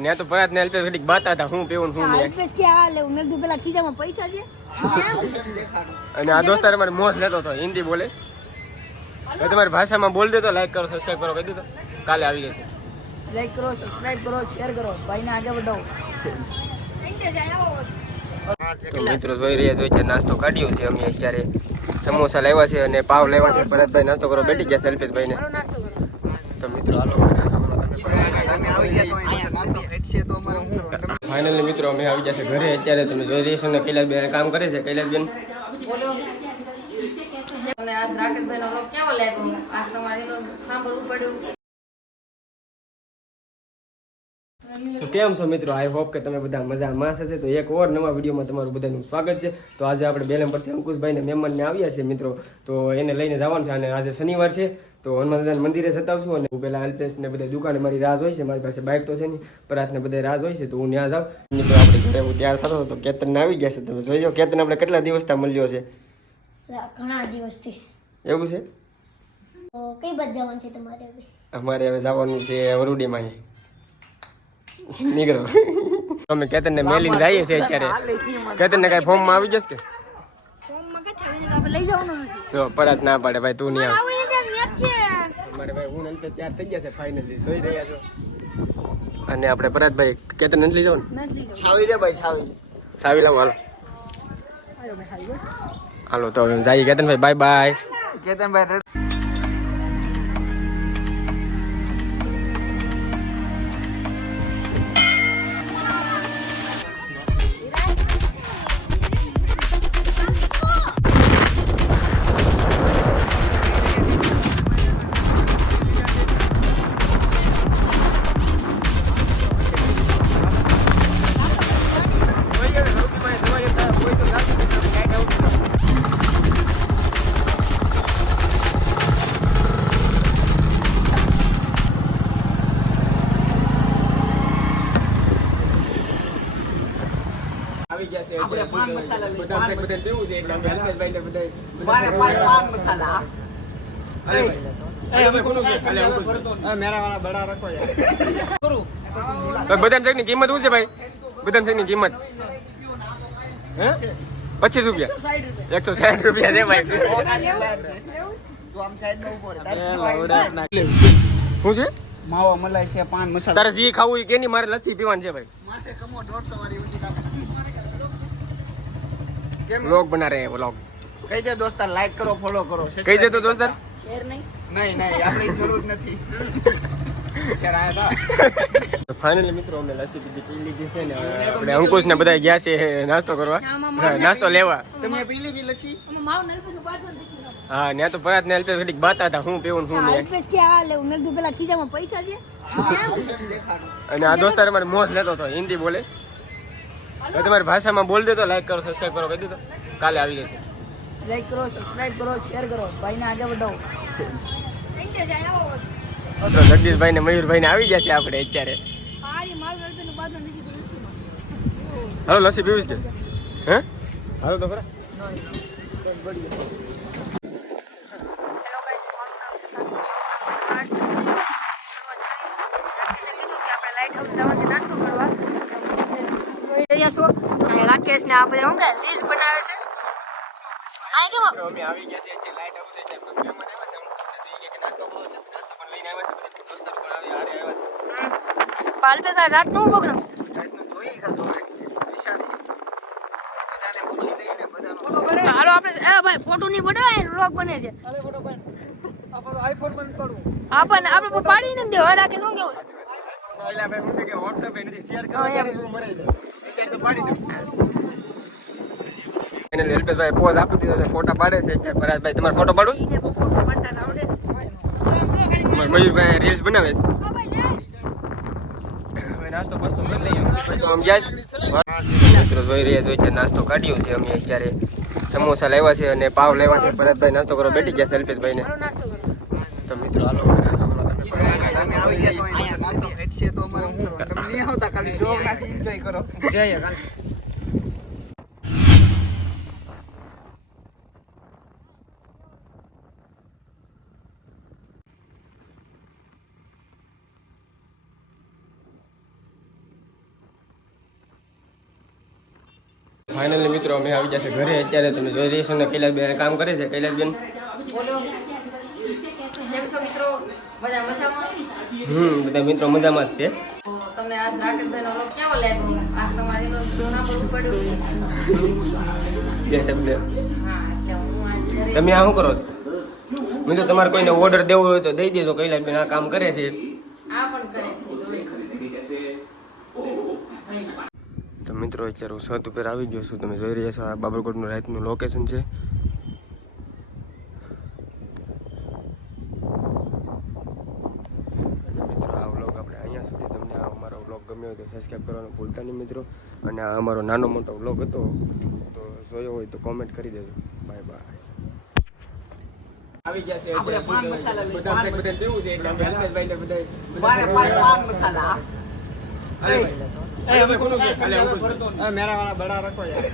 ને તો પરાત ને અલ્પેશ ઘડીક બાતા હતા હું પીવું હું નહીં અલ્પેશ કે આ લે મેં કીધું પેલા ખીજામાં પૈસા છે અને આ દોસ્તાર મારે મોજ લેતો હતો હિન્દી બોલે તમારી ભાષામાં બોલ દેતો લાઈક કરો સબસ્ક્રાઇબ કરો કહી દીધો કાલે આવી જશે લાઈક કરો સબસ્ક્રાઇબ કરો શેર કરો ભાઈને આગળ વધાવો મિત્રો જોઈ રહ્યા જોઈ છે નાસ્તો કાઢ્યો છે અમે અત્યારે સમોસા લેવા છે અને પાવ લેવા છે ભરતભાઈ નાસ્તો કરો બેઠી ગયા છે અલ્પેશભાઈ ને તો મિત્રો હાલો ફાઇનલી મિત્રો અમે આવી જશે ઘરે અત્યારે તમે જોઈ રહ્યા છો ને કૈલાસબેન કામ કરે છે કૈલાસબેન તો કેમ છો મિત્રો આઈ હોપ કે તમે બધા મજામાં હશે તો એક ઓર નવા વિડીયોમાં તમારું બધાનું સ્વાગત છે તો આજે આપણે બેલેમ પરથી અંકુશભાઈને મહેમાનને આવ્યા છે મિત્રો તો એને લઈને જવાનું છે અને આજે શનિવાર છે તો હનુમાન દાદાના મંદિરે જતાવશું અને હું પહેલાં અલ્પેશ ને બધા દુકાને મારી રાહ હોય છે મારી પાસે બાઇક તો છે નહીં પરાતને બધા રાહ હોય છે તો હું ત્યાં જાઉં મિત્રો આપણે ઘરે હું તૈયાર થતો તો કેતન આવી ગયા છે તમે જોઈ લો કેતન આપણે કેટલા દિવસથી મળ્યો છે ઘણા દિવસથી એવું છે કઈ બાજુ જવાનું છે તમારે હવે અમારે હવે જવાનું છે વરુડીમાં નીકળો અમે કેતન ને મેલીને જઈએ છીએ અત્યારે કેતન ને કઈ ફોર્મ માં આવી જશે કે ફોર્મમાં કે થાવીને આપણે લઈ જવાનું નથી જો પરાત ના પાડે ભાઈ તું નહીં આવી રીતે મેચ છે અમારે ભાઈ હું અંતે તૈયાર થઈ ગયા છે ફાઇનલી જોઈ રહ્યા છો અને આપણે પરાતભાઈ કેતન નથી લઈ જવાનું નથી છાવી દે ભાઈ છાવી લાવો હાલો આયો મે ખાઈ ગયો હાલો તો હવે જઈએ કેતનભાઈ બાય બાય કેતનભાઈ આપણે પાન મસાલા લઈ બધા પીવું છે એટલે અમે અલ્પેશભાઈ ને બધા મારે પાન મસાલા મેરા વાળા બડા રખો યાર કરું બદામ શેક ની કિંમત શું છે ભાઈ બદામ શેક ની કિંમત હે 25 રૂપિયા 160 રૂપિયા છે ભાઈ તું આમ સાઈડ માં ઉભો રહે શું છે માવા મલાઈ છે પાન મસાલા તારે જે ખાવું એ કેની મારે લસ્સી પીવાની છે ભાઈ માટે કમો 150 વાળી ઉડી કાપ વ્લોગ બના રહે વ્લોગ કહી દે દોસ્તાર લાઈક કરો ફોલો કરો કહી દે તો દોસ્તાર શેર નહીં નહીં આપણી જરૂર નથી ફાઇનલી મિત્રો અમે લસ્સી પી લીધી છે ને આપણે અંકુશ ને બધા ગયા છે નાસ્તો કરવા નાસ્તો લેવા તમે પી લીધી લચ્છી અમે માવ નલપેનું બાજુ હા ત્યાં તો પરાત ને અલ્પેશ ઘડીક બાતા હતા હું પીવું હું નહીં અલ્પેશ કે આ લે મેં કીધું પેલા ખીજામાં પૈસા છે અને આ દોસ્તાર મારે મોજ લેતો હતો હિન્દી બોલે તમારી ભાષામાં બોલ દેતો લાઈક કરો સબસ્ક્રાઇબ કરો કહી દીધો કાલે આવી જશે લાઈક કરો સબસ્ક્રાઇબ કરો શેર કરો ભાઈને આગળ વધાવો તો જગદીશભાઈ ને મયુરભાઈ ને આવી ગયા છે આપણે અત્યારે હાલો લસ્સી પીવીશ કે હે હાલો તો ખરા રાકેશ ને આપણે રીલ્સ બનાવે છે આ કેવો અમે આવી ગયા છે જે લાઈટ હાઉસ છે ત્યાં મહેમાન આવ્યા છે કે નાસ્તો પણ લઈને આવ્યા છે બધા દોસ્તાર પણ આવ્યા છે પાલપે કા રાત નો પ્રોગ્રામ રાતનું જોઈ ગયો વિશાળી બધાને પૂછી લઈને બધાનો હાલો આપણે એ ભાઈ ફોટો ની પડે વ્લોગ બને છે અરે ફોટો પણ આપણો આઈફોન બંધ કરવું આપણે પાડી ને દેવા રાકે શું કેવું એટલે ભાઈ હું કે WhatsApp એ નથી શેર કરો તો મરાઈ જાય અત્યારે તો પાડી દઉં એને અલ્પેશભાઈ પોઝ આપી દીધો છે ફોટા પાડે છે અત્યારે પરાતભાઈ તમારો ફોટો પાડું ફોટો પાડતા આવડે મયુરભાઈ રીલ્સ બનાવે છે હવે નાસ્તો બસ્તો કરી લઈએ તો આમ ગયા મિત્રો જોઈ રહ્યા જોઈ છે નાસ્તો કાઢ્યો છે અમે અત્યારે સમોસા લેવા છે અને પાવ લેવા છે ભરતભાઈ નાસ્તો કરો બેઠી ગયા છે અલ્પેશભાઈ ને તો મિત્રો હાલો તમે આવી ગયા તો અહીંયા નાસ્તો ખેડશે તો અમારે હું તમે નહીં આવતા ખાલી જોવ નાથી એન્જોય કરો જઈએ કાલ ફાઇનલી મિત્રો અમે આવી જશે ઘરે. અત્યારે તમે જોઈ રહ્યા છો ને કૈલાસબેન કામ કરે છે. કૈલાસબેન બોલો કેમ છો મિત્રો? બધા મજામાં? બધા મિત્રો મજામાં જ છે. તો તમને આજ રાકેશભાઈનો વ્લોગ કેવો લાગ્યો? આજ તમારે એનો સાંભળવું પડ્યું. બે શબ્દ હા, એટલે હું આજ ઘરે તમે આ શું કરો છો? મિત્રો તમારે કોઈને ઓર્ડર દેવો હોય તો દઈ દેજો. કૈલાસબેન આ કામ કરે છે. આ પણ કરે છે. તો મિત્રો અત્યારે હું છત ઉપર આવી ગયો છું. તમે જોઈ રહ્યા છો આ બાબરકોટનું રાતનું લોકેશન છે. મિત્રો આ વ્લોગ આપણે અહીંયા સુધી. તમને આ અમારો વ્લોગ ગમ્યો હોય તો સબસ્ક્રાઈબ કરવાનું ભૂલતા નહીં મિત્રો. અને આ અમારો નાનો મોટો વ્લોગ હતો તો જોયો હોય તો કોમેન્ટ કરી દેજો. Bye bye. આવી ગયા છે આપણે પાન મસાલા લઈ, બધા પાન બધા દેવું છે એટલે અમે હલ્મેટભાઈને બધા મારે પાન મસાલા અરે, અરે, કોનું છે? અરે, હું કોનું છે? મેરા વાળા બડા રખો યાર